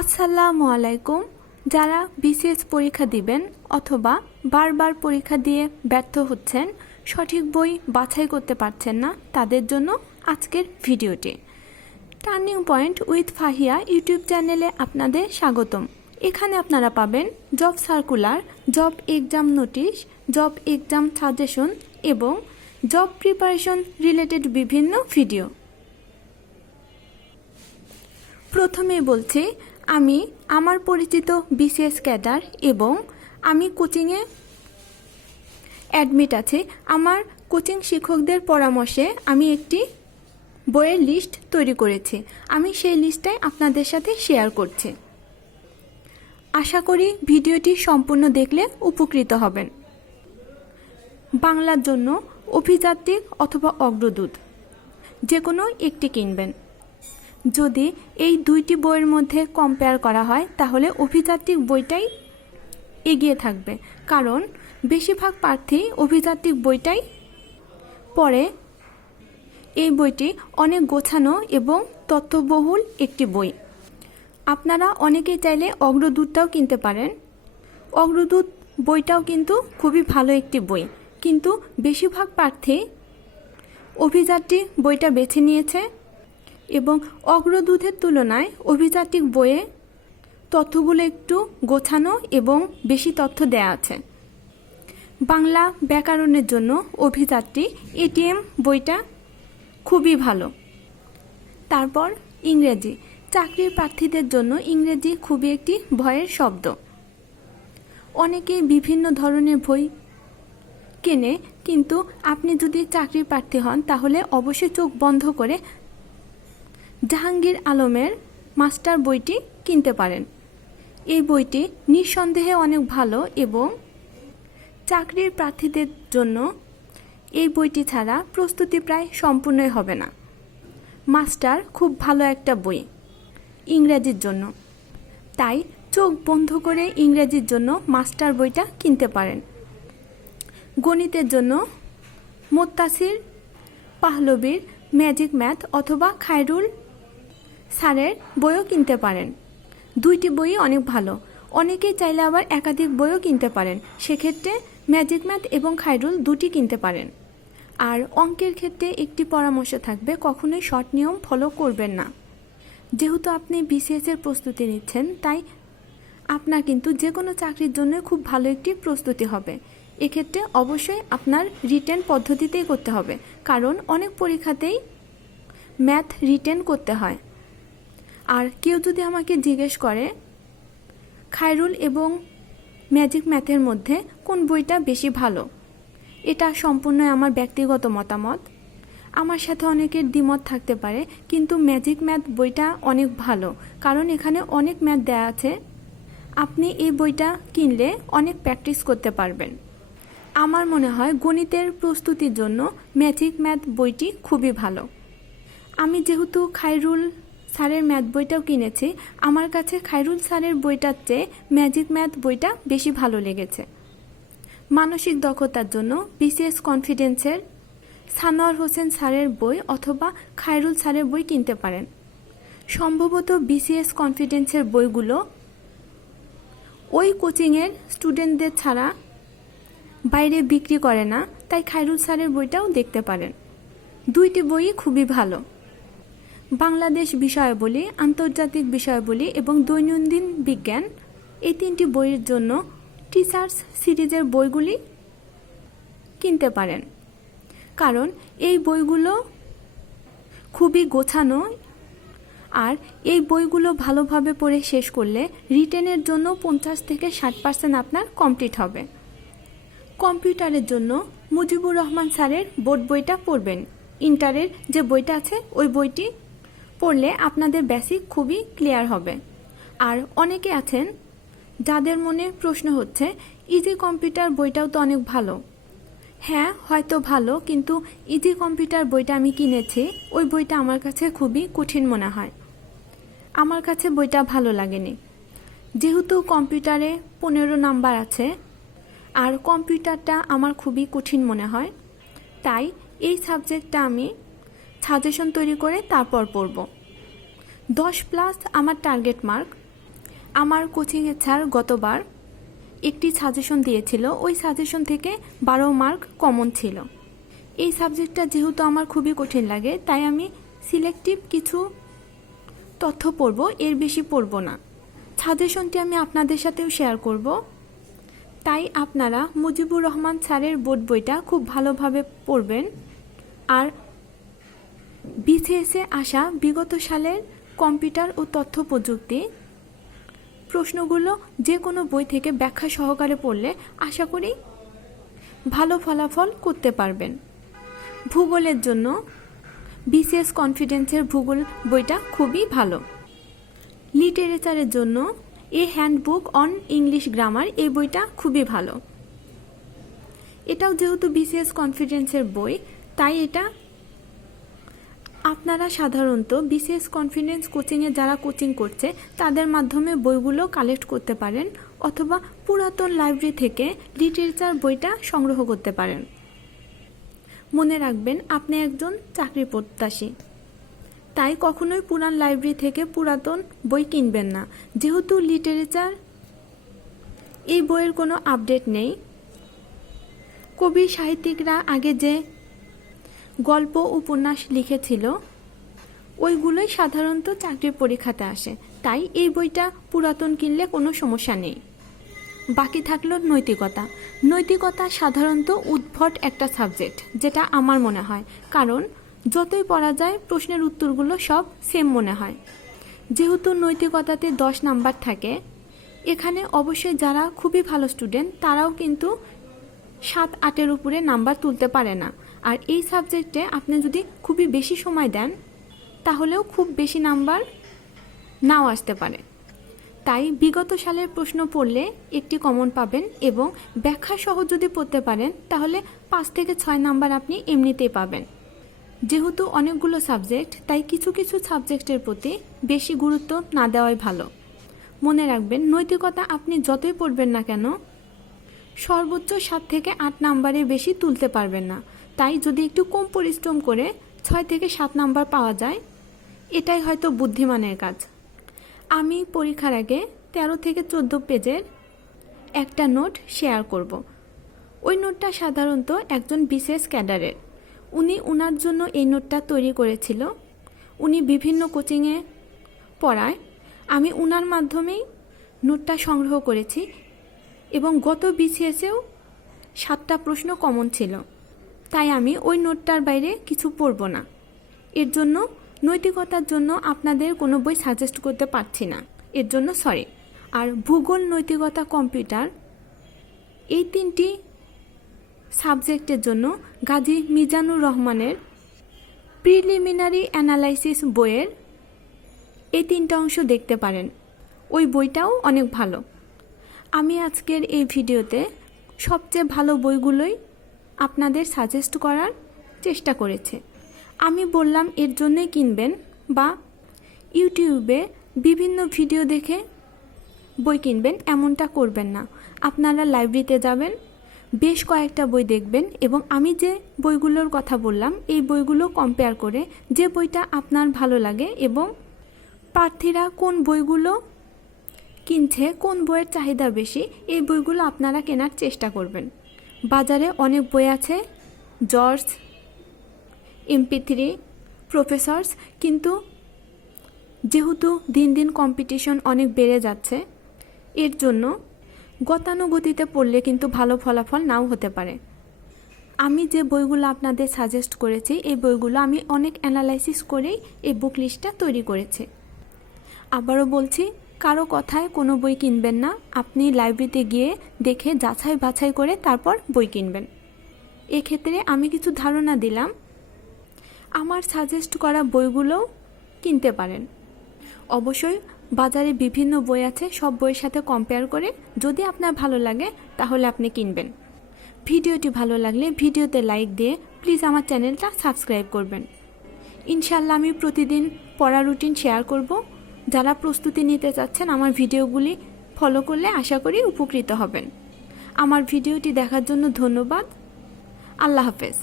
আসসালামু আলাইকুম। যারা বিসিএস পরীক্ষা দিবেন অথবা বারবার পরীক্ষা দিয়ে ব্যর্থ হচ্ছেন, সঠিক বই বাছাই করতে পারছেন না, তাদের জন্য আজকের ভিডিওটি। Turning point with Fahia YouTube চ্যানেলে আপনাদের স্বাগতম। এখানে আপনারা পাবেন job circular, job exam notice, job exam suggestion এবং জব প্রিপারেশন রিলেটেড বিভিন্ন ভিডিও। প্রথমেই বলছি, আমি আমার পরিচিত বিসিএস ক্যাডার এবং আমি কোচিংয়ে অ্যাডমিট আছি। আমার কোচিং শিক্ষকদের পরামর্শে আমি একটি বইয়ের লিস্ট তৈরি করেছি। আমি সেই লিস্টটাই আপনাদের সাথে শেয়ার করছি। আশা করি ভিডিওটি সম্পূর্ণ দেখলে উপকৃত হবেন। বাংলার জন্য অভিযাত্রিক অথবা অগ্রদূত যে কোনো একটি কিনবেন। যদি এই দুইটি বইয়ের মধ্যে কম্পেয়ার করা হয় তাহলে অভিযাত্রিক বইটাই এগিয়ে থাকবে, কারণ বেশিরভাগ প্রার্থী অভিযাত্রিক বইটাই পড়ে। এই বইটি অনেক গোছানো এবং তথ্যবহুল একটি বই। আপনারা অনেকেই চাইলে অগ্রদূতটাও কিনতে পারেন। অগ্রদূত বইটাও কিন্তু খুবই ভালো একটি বই, কিন্তু বেশিরভাগ প্রার্থী অভিযাত্রিক বইটা বেছে নিয়েছে এবং অগ্রদূতের তুলনায় অভিযাত্রিক বইয়ে তথ্যগুলো একটু গোছানো এবং বেশি তথ্য দেয়া আছে। বাংলা ব্যাকরণের জন্য অভিযাত্রিক এটিএম বইটা খুবই ভালো। তারপর ইংরেজি, চাকরির প্রার্থীদের জন্য ইংরেজি খুবই একটি ভয়ের শব্দ। অনেকেই বিভিন্ন ধরনের বই কেনে, কিন্তু আপনি যদি চাকরির প্রার্থী হন তাহলে অবশ্যই চোখ বন্ধ করে জাহাঙ্গীর আলমের মাস্টার বইটি কিনতে পারেন। এই বইটি নিঃসন্দেহে অনেক ভালো এবং চাকরির প্রার্থীদের জন্য এই বইটি ছাড়া প্রস্তুতি প্রায় সম্পূর্ণই হবে না। মাস্টার খুব ভালো একটা বই ইংরেজির জন্য, তাই চোখ বন্ধ করে ইংরেজির জন্য মাস্টার বইটা কিনতে পারেন। গণিতের জন্য মোত্তাসির পাহলবির ম্যাজিক ম্যাথ অথবা খায়রুল স্যারের বইও কিনতে পারেন। দুইটি বই অনেক ভালো। অনেকেই চাইলে আবার একাধিক বইও কিনতে পারেন, সেক্ষেত্রে ম্যাজিক ম্যাথ এবং খায়রুল দুটি কিনতে পারেন। আর অঙ্কের ক্ষেত্রে একটি পরামর্শ থাকবে, কখনোই শর্ট নিয়ম ফলো করবেন না। যেহেতু আপনি বিসিএসের প্রস্তুতি নিচ্ছেন, তাই আপনার কিন্তু যে কোনো চাকরির জন্য খুব ভালো একটি প্রস্তুতি হবে। এক্ষেত্রে অবশ্যই আপনার রিটেন পদ্ধতিতেই করতে হবে, কারণ অনেক পরীক্ষাতেই ম্যাথ রিটেন করতে হয়। আর কেউ যদি আমাকে জিজ্ঞেস করে খায়রুল এবং ম্যাজিক ম্যাথের মধ্যে কোন বইটা বেশি ভালো, এটা সম্পূর্ণ আমার ব্যক্তিগত মতামত। আমার সাথে অনেকের দ্বিমত থাকতে পারে, কিন্তু ম্যাজিক ম্যাথ বইটা অনেক ভালো, কারণ এখানে অনেক ম্যাথ দেওয়া আছে। আপনি এই বইটা কিনলে অনেক প্র্যাকটিস করতে পারবেন। আমার মনে হয় গণিতের প্রস্তুতির জন্য ম্যাজিক ম্যাথ বইটি খুবই ভালো। আমি যেহেতু খায়রুল স্যারের ম্যাথ বইটাও কিনেছি, আমার কাছে খায়রুল স্যারের বইটার চেয়ে ম্যাজিক ম্যাথ বইটা বেশি ভালো লেগেছে। মানসিক দক্ষতার জন্য বিসিএস কনফিডেন্সের সানোয়ার হোসেন স্যারের বই অথবা খায়রুল স্যারের বই কিনতে পারেন। সম্ভবত বিসিএস কনফিডেন্সের বইগুলো ওই কোচিংয়ের স্টুডেন্টদের ছাড়া বাইরে বিক্রি করে না, তাই খায়রুল স্যারের বইটাও দেখতে পারেন। দুইটি বই খুবই ভালো। বাংলাদেশ বিষয়াবলী, আন্তর্জাতিক বিষয়াবলী এবং দৈনন্দিন বিজ্ঞান, এই তিনটি বইয়ের জন্য টিচার্স সিরিজের বইগুলি কিনতে পারেন, কারণ এই বইগুলো খুবই গোছানো। আর এই বইগুলো ভালোভাবে পড়ে শেষ করলে রিটেনের জন্য 50 থেকে 60% আপনার কমপ্লিট হবে। কম্পিউটারের জন্য মুজিবুর রহমান স্যারের বোর্ড বইটা পড়বেন। ইন্টারের যে বইটা আছে ওই বইটি পড়লে আপনাদের বেসিক খুবই ক্লিয়ার হবে। আর অনেকে আছেন যাদের মনে প্রশ্ন হচ্ছে ইজি কম্পিউটার বইটাও তো অনেক ভালো। হ্যাঁ, হয়তো ভালো, কিন্তু ইজি কম্পিউটার বইটা আমি কিনেছি, ওই বইটা আমার কাছে খুবই কঠিন মনে হয়। আমার কাছে বইটা ভালো লাগেনি। যেহেতু কম্পিউটারে 15 নাম্বার আছে আর কম্পিউটারটা আমার খুবই কঠিন মনে হয়, তাই এই সাবজেক্টটা আমি সাজেশন তৈরি করে তারপর পড়ব। 10+ আমার টার্গেট মার্ক। আমার কোচিংয়ের স্যার গতবার একটি সাজেশন দিয়েছিল, ওই সাজেশন থেকে 12 মার্ক কমন ছিল। এই সাবজেক্টটা যেহেতু আমার খুবই কঠিন লাগে, তাই আমি সিলেক্টিভ কিছু তথ্য পড়ব, এর বেশি পড়ব না। সাজেশনটি আমি আপনাদের সাথেও শেয়ার করব, তাই আপনারা মুজিবুর রহমান স্যারের বোর্ড বইটা খুব ভালোভাবে পড়বেন। আর বিসিএসে আসা বিগত সালের কম্পিউটার ও তথ্য প্রযুক্তি প্রশ্নগুলো যে কোনো বই থেকে ব্যাখ্যা সহকারে পড়লে আশা করি ভালো ফলাফল করতে পারবেন। ভূগোলের জন্য বিসিএস কনফিডেন্সের ভূগোল বইটা খুবই ভালো। লিটারেচারের জন্য এ হ্যান্ডবুক অন ইংলিশ গ্রামার, এই বইটা খুবই ভালো। এটাও যেহেতু বিসিএস কনফিডেন্সের বই, তাই এটা আপনারা সাধারণত বিসিএস কনফিডেন্স কোচিংয়ে যারা কোচিং করছে তাদের মাধ্যমে বইগুলো কালেক্ট করতে পারেন, অথবা পুরাতন লাইব্রেরি থেকে লিটারেচার বইটা সংগ্রহ করতে পারেন। মনে রাখবেন, আপনি একজন চাকরি প্রত্যাশী, তাই কখনোই পুরান লাইব্রেরি থেকে পুরাতন বই কিনবেন না। যেহেতু লিটারেচার এই বইয়ের কোনো আপডেট নেই, কবি সাহিত্যিকরা আগে যে গল্প উপন্যাস লিখেছিল ওইগুলোই সাধারণত চাকরির পরীক্ষাতে আসে, তাই এই বইটা পুরাতন কিনলে কোনো সমস্যা নেই। বাকি থাকলো নৈতিকতা। নৈতিকতা সাধারণত উদ্ভট একটা সাবজেক্ট, যেটা আমার মনে হয়, কারণ যতই পড়া যায় প্রশ্নের উত্তরগুলো সব সেম মনে হয়। যেহেতু নৈতিকতাতে 10 নাম্বার থাকে, এখানে অবশ্যই যারা খুবই ভালো স্টুডেন্ট তারাও কিন্তু 7-8-এর উপরে নাম্বার তুলতে পারে না। আর এই সাবজেক্টে আপনি যদি খুবই বেশি সময় দেন তাহলেও খুব বেশি নাম্বার নাও আসতে পারে। তাই বিগত সালের প্রশ্ন পড়লে একটি কমন পাবেন, এবং ব্যাখ্যা সহ যদি পড়তে পারেন তাহলে 5 থেকে 6 নাম্বার আপনি এমনিতেই পাবেন। যেহেতু অনেকগুলো সাবজেক্ট, তাই কিছু কিছু সাবজেক্টের প্রতি বেশি গুরুত্ব না দেওয়াই ভালো। মনে রাখবেন, নৈতিকতা আপনি যতই পড়বেন না কেন সর্বোচ্চ 7 থেকে 8 নাম্বারের বেশি তুলতে পারবেন না। তাই যদি একটু কম পরিশ্রম করে 6 থেকে 7 নাম্বার পাওয়া যায়, এটাই হয়তো বুদ্ধিমানের কাজ। আমি পরীক্ষার আগে 13 থেকে 14 পেজের একটা নোট শেয়ার করব। ওই নোটটা সাধারণত একজন বিশেষ ক্যাডারের, উনি ওনার জন্য এই নোটটা তৈরি করেছিল। উনি বিভিন্ন কোচিংয়ে পড়ায়, আমি ওনার মাধ্যমেই নোটটা সংগ্রহ করেছি, এবং গত বিসিএসেও 7টা প্রশ্ন কমন ছিল, তাই আমি ওই নোটটার বাইরে কিছু পড়ব না। এর জন্য নৈতিকতার জন্য আপনাদের কোনো বই সাজেস্ট করতে পারছি না, এর জন্য সরি। আর ভূগোল, নৈতিকতা, কম্পিউটার, এই 3টি সাবজেক্টের জন্য গাজী মিজানুর রহমানের প্রিলিমিনারি অ্যানালাইসিস বইয়ের এই 3টা অংশ দেখতে পারেন। ওই বইটাও অনেক ভালো। আমি আজকের এই ভিডিওতে সবচেয়ে ভালো বইগুলোই আপনাদের সাজেস্ট করার চেষ্টা করেছে। আমি বললাম এর জন্যই কিনবেন, বা ইউটিউবে বিভিন্ন ভিডিও দেখে বই কিনবেন, এমনটা করবেন না। আপনারা লাইব্রেরিতে যাবেন, বেশ কয়েকটা বই দেখবেন, এবং আমি যে বইগুলোর কথা বললাম এই বইগুলো কম্পেয়ার করে যে বইটা আপনার ভালো লাগে এবং প্রার্থীরা কোন বইগুলো কিনছে, কোন বইয়ের চাহিদা বেশি, এই বইগুলো আপনারা কেনার চেষ্টা করবেন। বাজারে অনেক বই আছে, জর্জ, MP3, প্রফেসরস, কিন্তু যেহেতু দিন দিন কম্পিটিশন অনেক বেড়ে যাচ্ছে, এর জন্য গতানুগতিতে পড়লে কিন্তু ভালো ফলাফল নাও হতে পারে। আমি যে বইগুলো আপনাদের সাজেস্ট করেছি এই বইগুলো আমি অনেক অ্যানালাইসিস করেই এই বুক লিস্টটা তৈরি করেছি। আবারও বলছি, কারো কথায় কোনো বই কিনবেন না, আপনি লাইব্রেরিতে গিয়ে দেখে যাচাই বাছাই করে তারপর বই কিনবেন। এক্ষেত্রে আমি কিছু ধারণা দিলাম, আমার সাজেস্ট করা বইগুলোও কিনতে পারেন। অবশ্যই বাজারে বিভিন্ন বই আছে, সব বইয়ের সাথে কম্পেয়ার করে যদি আপনার ভালো লাগে তাহলে আপনি কিনবেন। ভিডিওটি ভালো লাগলে ভিডিওতে লাইক দিয়ে প্লিজ আমার চ্যানেলটা সাবস্ক্রাইব করবেন। ইনশাল্লাহ আমি প্রতিদিন পড়া রুটিন শেয়ার করব। যারা প্রস্তুতি নিতে চাচ্ছেন আমার ভিডিওগুলি ফলো করলে আশা করি উপকৃত হবেন। আমার ভিডিওটি দেখার জন্য ধন্যবাদ। আল্লাহ হাফেজ।